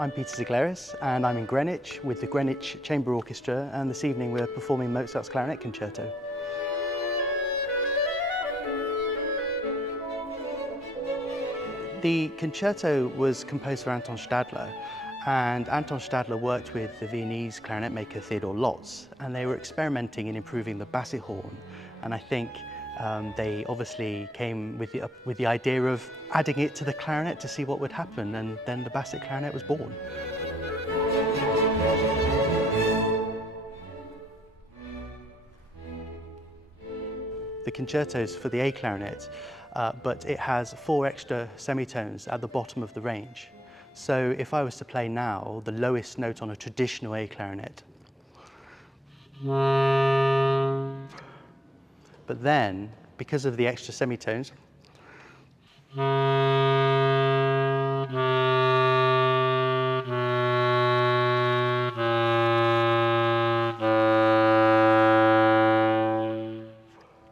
I'm Peter Cigleris and I'm in Greenwich with the Greenwich Chamber Orchestra, and this evening we're performing Mozart's Clarinet Concerto. The concerto was composed for Anton Stadler, and Anton Stadler worked with the Viennese clarinet maker Theodor Lotz, and they were experimenting in improving the basset horn. And I think they obviously came with the idea of adding it to the clarinet to see what would happen, and then the Basset Clarinet was born. The concerto's for the A clarinet, but it has 4 extra semitones at the bottom of the range. So if I was to play now the lowest note on a traditional A clarinet, but then, because of the extra semitones,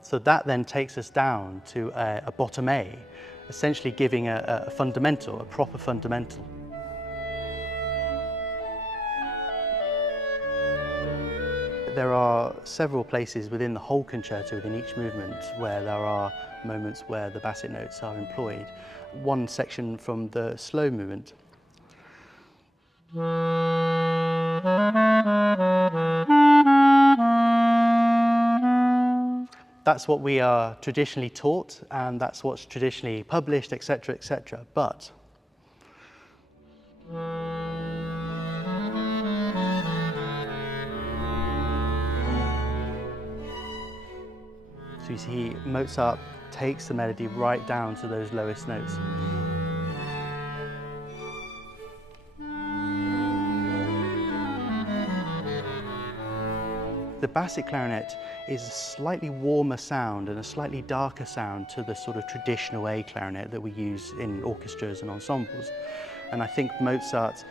so that then takes us down to a bottom A, essentially giving a fundamental, a proper fundamental. There are several places within the whole concerto, within each movement, where there are moments where the basset notes are employed. One section from the slow movement. That's what we are traditionally taught, and that's what's traditionally published, etc., etc. But so you see, Mozart takes the melody right down to those lowest notes. The Basset Clarinet is a slightly warmer sound and a slightly darker sound to the sort of traditional A clarinet that we use in orchestras and ensembles. And I think Mozart,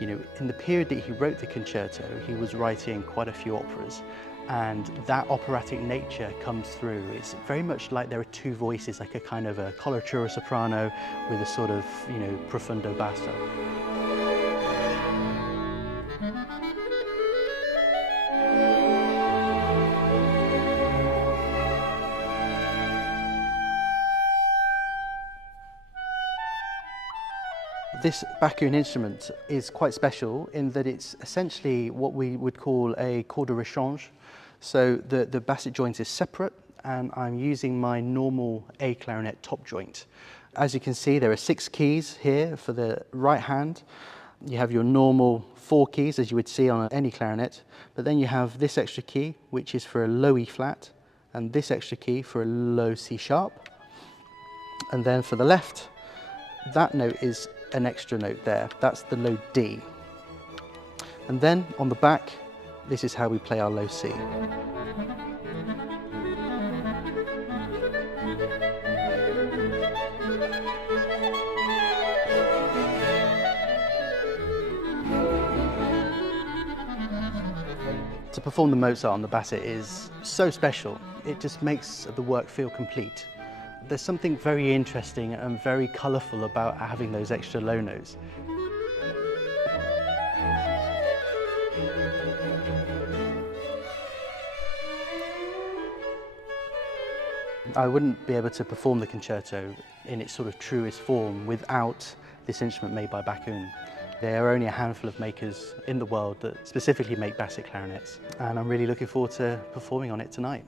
in the period that he wrote the concerto, he was writing quite a few operas, and that operatic nature comes through. It's very much like there are 2 voices, like a kind of a coloratura soprano with a sort of, profundo basso. This Backun instrument is quite special in that it's essentially what we would call a corde de rechange. So the basset joint is separate, and I'm using my normal A clarinet top joint. As you can see, there are 6 keys here for the right hand. You have your normal 4 keys, as you would see on any clarinet, but then you have this extra key, which is for a low E flat, and this extra key for a low C sharp. And then for the left, that note is an extra note there. That's the low D. And then on the back, this is how we play our low C. To perform the Mozart on the basset is so special. It just makes the work feel complete. There's something very interesting and very colourful about having those extra low notes. I wouldn't be able to perform the concerto in its sort of truest form without this instrument made by Backun. There are only a handful of makers in the world that specifically make basset clarinets, and I'm really looking forward to performing on it tonight.